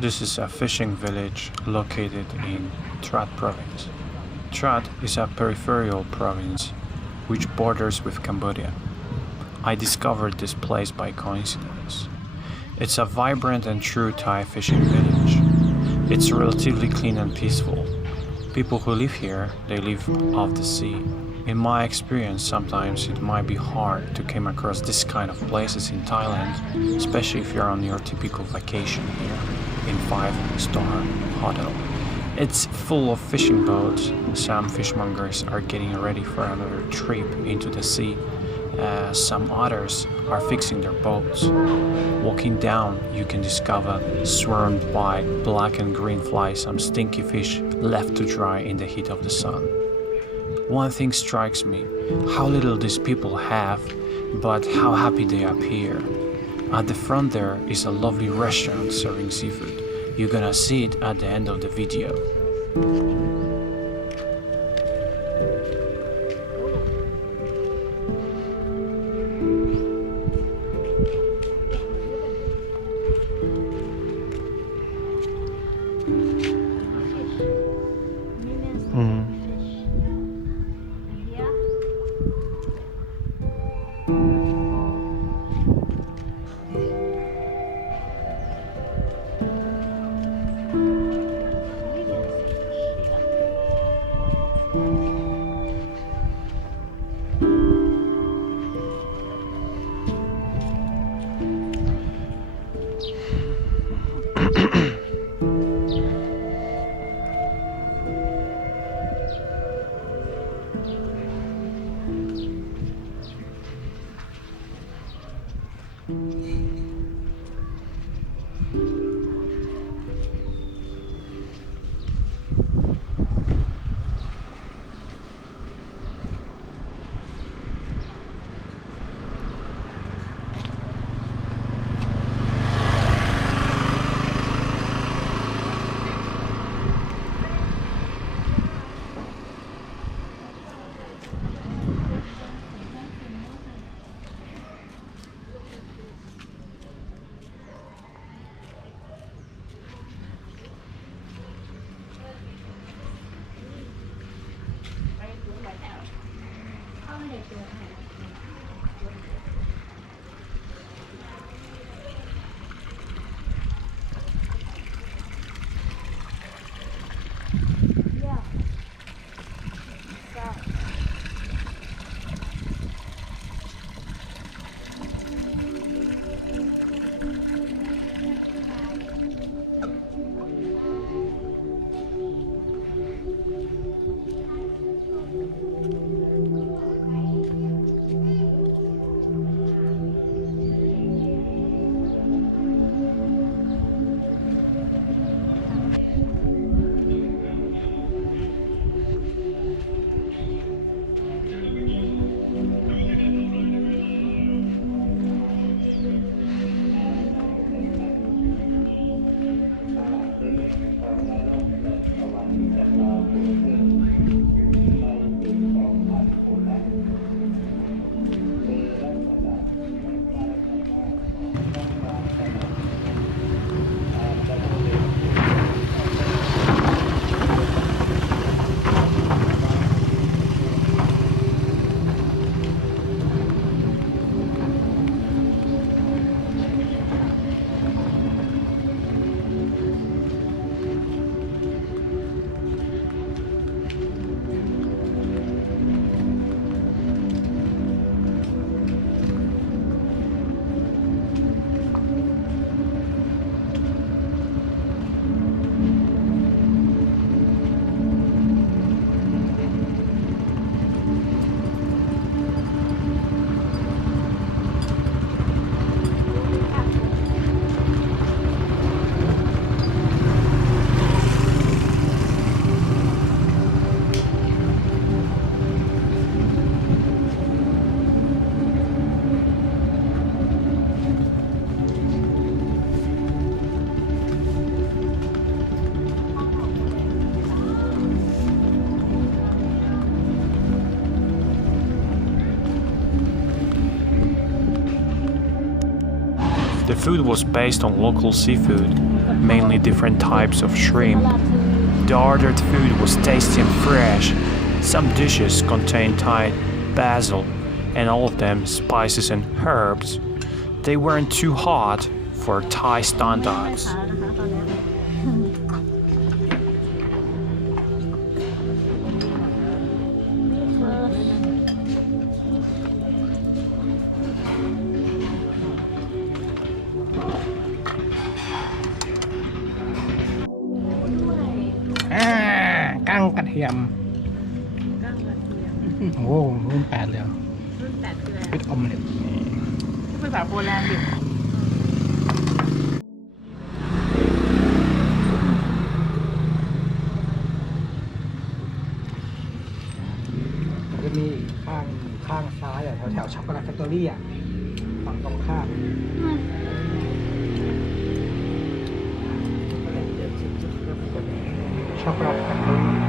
This is a fishing village located in Trat province. Trat is a peripheral province which borders with Cambodia. I discovered this place by coincidence. It's a vibrant and true Thai fishing village. It's relatively clean and peaceful. People who live here, they live off the sea. In my experience, sometimes it might be hard to come across this kind of places in Thailand, especially if you're on your typical vacation here in five-star hotel. It's full of fishing boats. Some fishmongers are getting ready for another trip into the sea. Some others are fixing their boats. Walking down, you can discover swarmed by black and green flies, some stinky fish left to dry in the heat of the sun. One thing strikes me, how little these people have, but how happy they appear. At the front there is a lovely restaurant serving seafood. You're gonna see it at the end of the video. food was based on local seafood, mainly different types of shrimp. The ordered food was tasty and fresh. Some dishes contained Thai basil, and all of them spices and herbs. They weren't too hot for Thai standards. กั้งกระเทียม กั้งกระเทียม โอ้รุ่น8เลย รุ่นแปดคืออะไร เป็นออมเล็ต ภาษาโบราณดิ มันจะมีข้างซ้ายแถวช็อกโกแลตแฟคทอรี่ฝั่งตรงข้ามช็อกโกแลตแฟคทอรี่